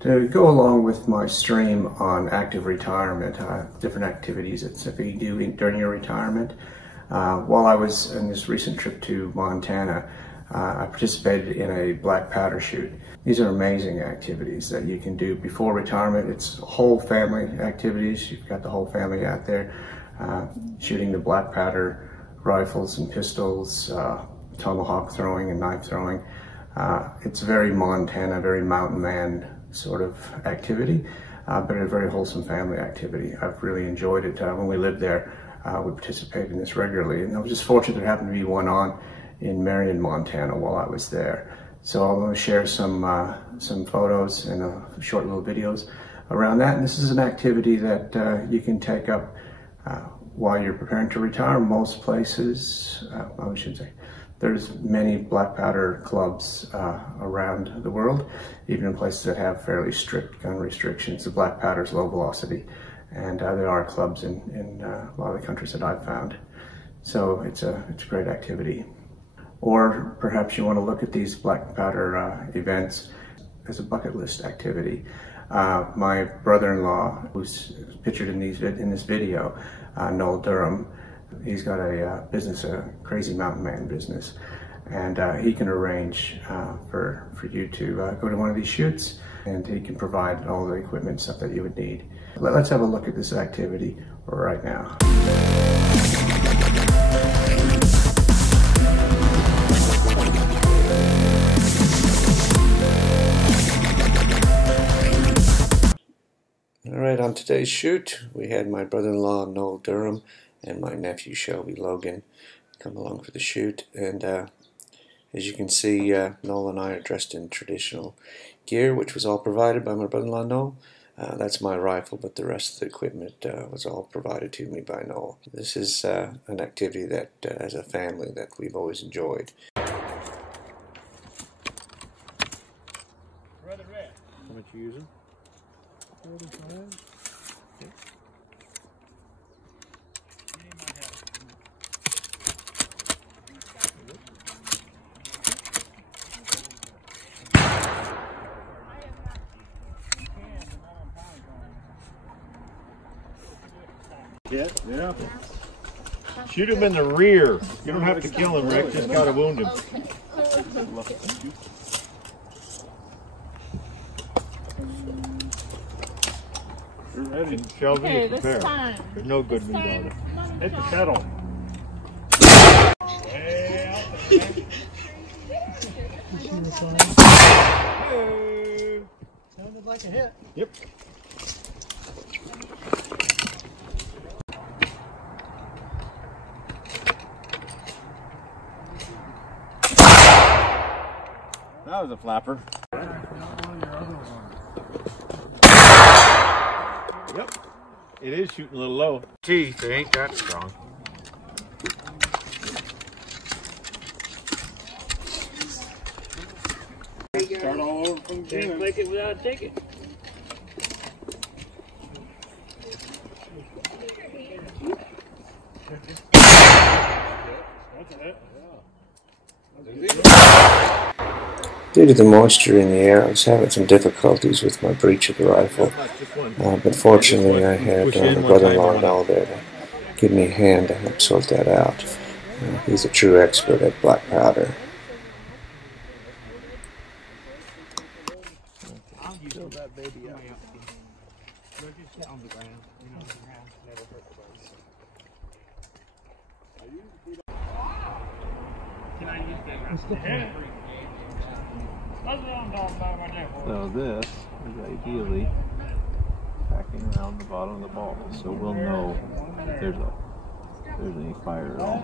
To go along with my stream on active retirement, different activities that you do during your retirement, while I was in this recent trip to Montana, I participated in a black powder shoot. These are amazing activities that you can do before retirement. It's whole family activities. You've got the whole family out there shooting the black powder rifles and pistols, tomahawk throwing and knife throwing. It's very Montana, very mountain man sort of activity, but a very wholesome family activity. I've really enjoyed it. When we lived there, we participated in this regularly, and I was just fortunate there happened to be one on in Marion, Montana while I was there. So I'm going to share some photos and short little videos around that. And this is an activity that you can take up while you're preparing to retire. Most places, I should say, there's many black powder clubs around the world, even in places that have fairly strict gun restrictions. The black powder is low velocity, and there are clubs in a lot of the countries that I've found. So it's a great activity. Or perhaps you want to look at these black powder events as a bucket list activity. My brother-in-law, who's pictured in this video, Noel Durham, he's got a business, a crazy mountain man business, and he can arrange for you to go to one of these shoots, and he can provide all the equipment and stuff that you would need. Let's have a look at this activity right now. Alright, on today's shoot, we had my brother-in-law Noel Durham and my nephew Shelby Logan come along for the shoot, and as you can see, Noel and I are dressed in traditional gear, which was all provided by my brother-in-law Noel. That's my rifle, but the rest of the equipment was all provided to me by Noel. This is an activity that, as a family, that we've always enjoyed. How much you using? 45. Yeah. Shoot him in the rear. You don't have to kill him, Rick. Just gotta wound him. You're ready, Shelby. Okay, Prepare. There's no good read on it. Hit the pedal. Way out there. Sounded like a hit. Yep. That was a flapper. Yep. It is shooting a little low. Teeth, they ain't that strong. Start all over from the beginning. Can't click it without a ticket. That's it. Due to the moisture in the air, I was having some difficulties with my breech of the rifle, but fortunately I had my brother-in-law Noel there to give me a hand to help sort that out. He's a true expert at black powder. That baby out. So this is ideally packing around the bottom of the ball, so we'll know if there's any fire at all.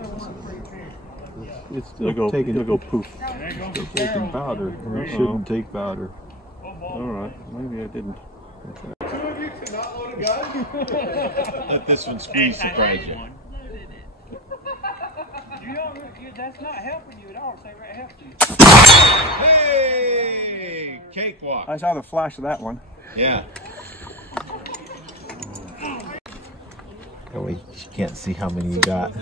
It's still taking poof. It's still taking powder. It shouldn't take powder. Alright, maybe I didn't. Two of you cannot load a gun? Let this one squeeze surprise you. That's not helping you at all. Say right helped you. Hey! Cakewalk. I saw the flash of that one. Yeah. Oh, wait, you can't see how many you got. I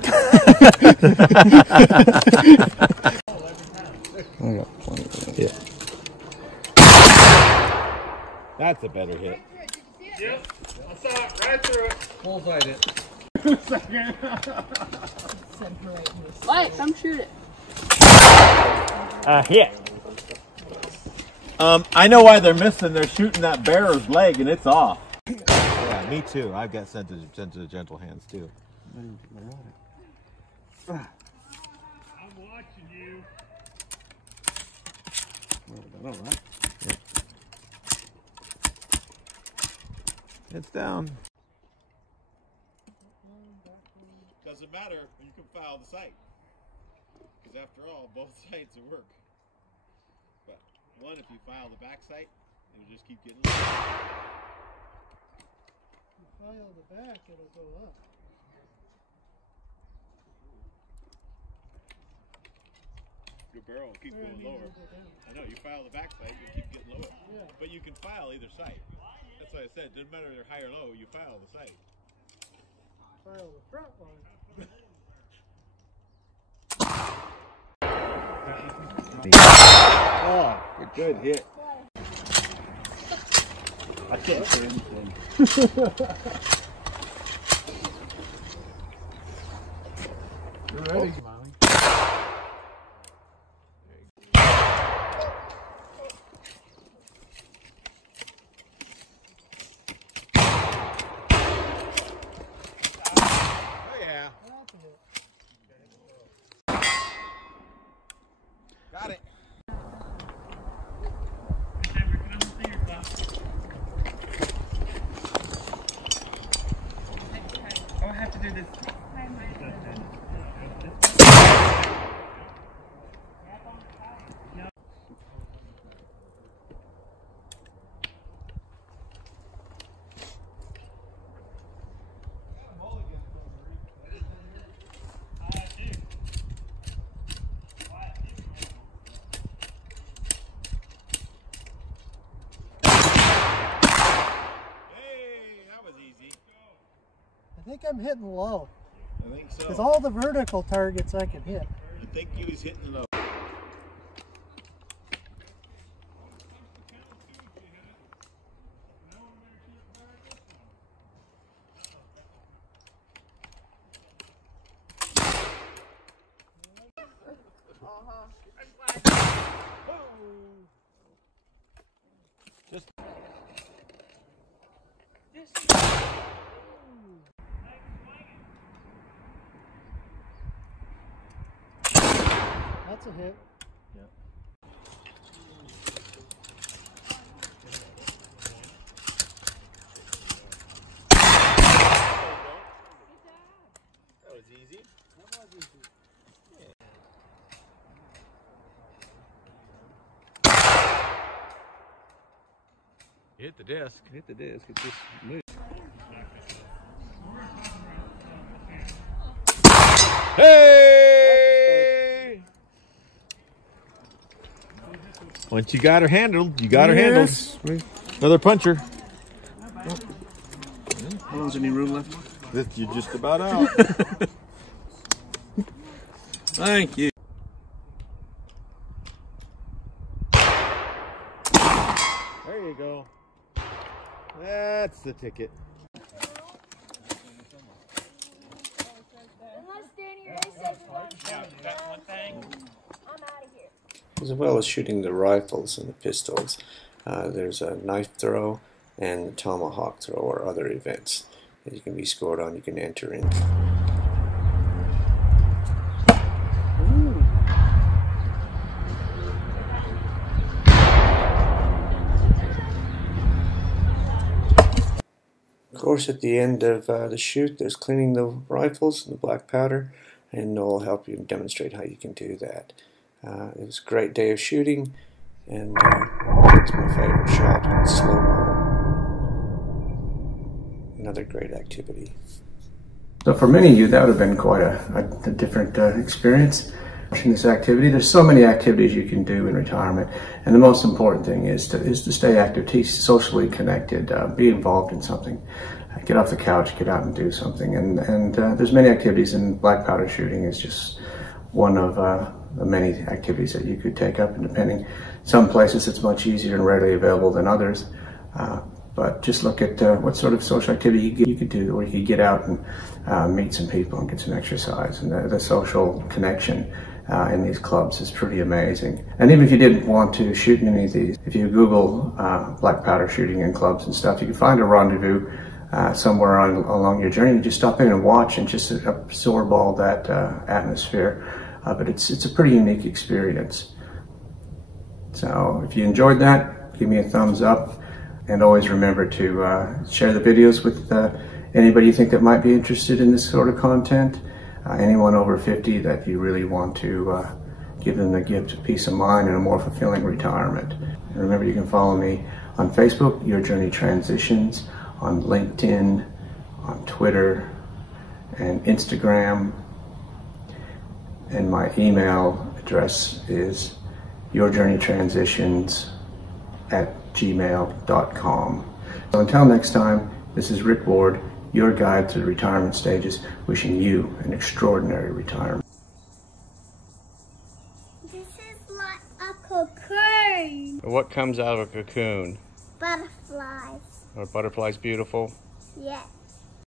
got plenty. Yeah. That's a better hit. Yep, I saw it right through it. Bullseye it. Wait, come shoot it. Hit. I know why they're missing. They're shooting that bearer's leg and it's off. Yeah, me too. I've got sensitive gentle hands too. I'm watching you. All right. Yep. It's down. Doesn't matter, you can foul the sight. Because after all, both sights will work. But one, if you file the back sight, you just keep getting low. You file the back, it'll go up. Your barrel will keep going lower. I know, you file the back sight, you keep getting lower. Yeah. But you can file either sight. That's why I said, it doesn't matter if they're high or low, you file the sight. File the front one. Oh, good hit. I can't say anything. You're ready, Molly. Oh yeah. Got it. Oh, I have to do this. I think I'm hitting low. I think so. Because all the vertical targets I can hit. I think he was hitting low. Just That's a hit. Yep. That was easy. That was easy. hit the disc. Hit the disc. It just moved. Hey! Once you got her handled, you got her handled. Another puncher. How long's any room left? This, you're just about out. Thank you. There you go. That's the ticket. Unless Danny Ray says one thing, I'm out of here. As well as shooting the rifles and the pistols, there's a knife throw and the tomahawk throw or other events that you can be scored on, you can enter in. Of course, at the end of the shoot, there's cleaning the rifles and the black powder, and Noel will help you demonstrate how you can do that. It was a great day of shooting, and it's my favorite shot in slow-mo. Another great activity. So for many of you, that would have been quite a different experience watching this activity. There's so many activities you can do in retirement, and the most important thing is to stay active, be socially connected, be involved in something. Get off the couch, get out and do something. And there's many activities, and black powder shooting is just one of the many activities that you could take up. And depending, some places it's much easier and readily available than others. But just look at what sort of social activity you could do, where you could get out and meet some people and get some exercise. And the social connection in these clubs is pretty amazing. And even if you didn't want to shoot in any of these, if you Google black powder shooting in clubs and stuff, you can find a rendezvous somewhere along your journey. You just stop in and watch and just absorb all that atmosphere. But it's a pretty unique experience. So if you enjoyed that, give me a thumbs up. And always remember to share the videos with anybody you think that might be interested in this sort of content. Anyone over 50 that you really want to give them the gift of peace of mind and a more fulfilling retirement. And remember, you can follow me on Facebook, Your Journey Transitions, on LinkedIn, on Twitter, and Instagram. And my email address is yourjourneytransitions@gmail.com. So until next time, this is Rick Ward, your guide to the retirement stages, wishing you an extraordinary retirement. This is like a cocoon. What comes out of a cocoon? Butterflies. Are butterflies beautiful? Yeah.